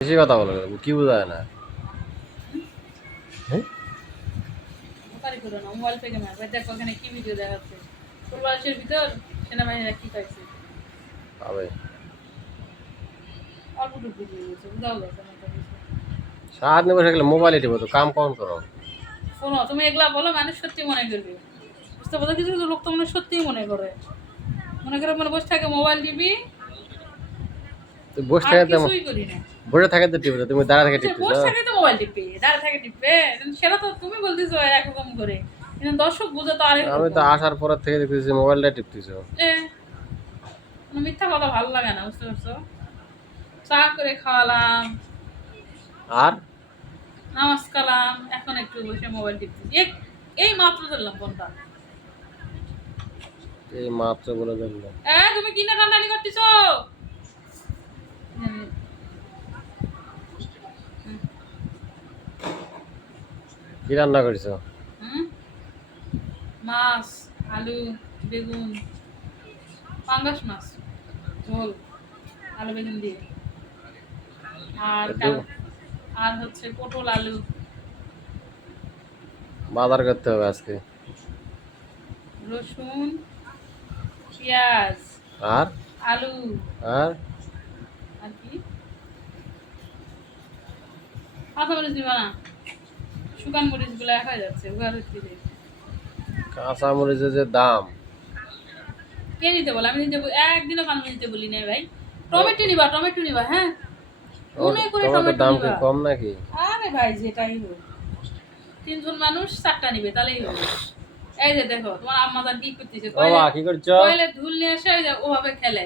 বেশি কথা বলো কি বোঝায় না? হ্যাঁ ওকারি করো না, মোবাইল থেকে মারবে। দেখো ওখানে কি ভিডিও দেখাচ্ছে, পূর্বাচের ভিতর সেনাবাহিনীরা কি পাইছে, পাবে অল্পটুকু ভিডিও দিয়েছে, বুঝাও গেছে না তো কিছু। সারাদিন বসে গেলে মোবাইলে টিপো তো কাম কখন করো? শোনো, তুমি এগুলা বলো মানুষ সত্যি মনে করবে, বুঝতে পারছো? কিছু কিছু লোক তো মনে সত্যিই মনে করে, মানে বসে থাকে মোবাইল টিভি, তুই বসে আর থাকে তো কিছুই করি না। বসে থাকে তো টিপো, তুমি দাঁড়া থেকে টিপতেছ। বসে থাকে তো মোবাইল টিপে, দাঁড়া থাকে টিপে, সেটা তো তুমি বলতেছো একরকম করে, কিন্তু দর্শক বুঝে তো আরেক আমি তো রকম। আসার পর থেকে দেখতেছি মোবাইলটা টিপতেছ। এ, কোনো মিথ্যা কথা ভালো লাগে না, বুঝতে পারছো? চা করে খাওয়ালাম, আর নামাজ কালাম, এখন একটু বসে মোবাইল টিপতেছি। এই মাত্র ধরলাম ফোনটা। এই মাত্র বলে দিল। তুমি কি না টানাটানি করতেছো? কি রান্না করেছো? হুম, মাছ, আলু, বেগুন, পাঙ্গাস মাছ ঝোল, আলু বেগুন দিয়ে, আর একটু আর হচ্ছে পটল আলু, বাজার করতে হবে আজকে। রসুন, পেঁয়াজ, আর আলু, আর আর কি কাঁচা মরিচ দিবা না, শুকান মরিচ গুলো এক হয়ে যাচ্ছে, উগার হচ্ছে যে। কাঁচা মরিচের যে দাম! কে নিতে বলে? আমি নিতে একদিনও কাঁচা নিতে বলি নাই ভাই। টমেটো নিবা, হ্যাঁ, মনে করে টমেটোর টমেটো দাম কি নিবা। কম নাকি? আরে ভাই যেটাই হোক, 3 জন মানুষ 4টা নিবে, তাহলেই হবে। এই যে দেখো তোমার আম্মা জান কি করতেছে, বাবা কি করছো? কয়লে ধুল নিয়ে এসে ওই যে ওভাবে খেলে।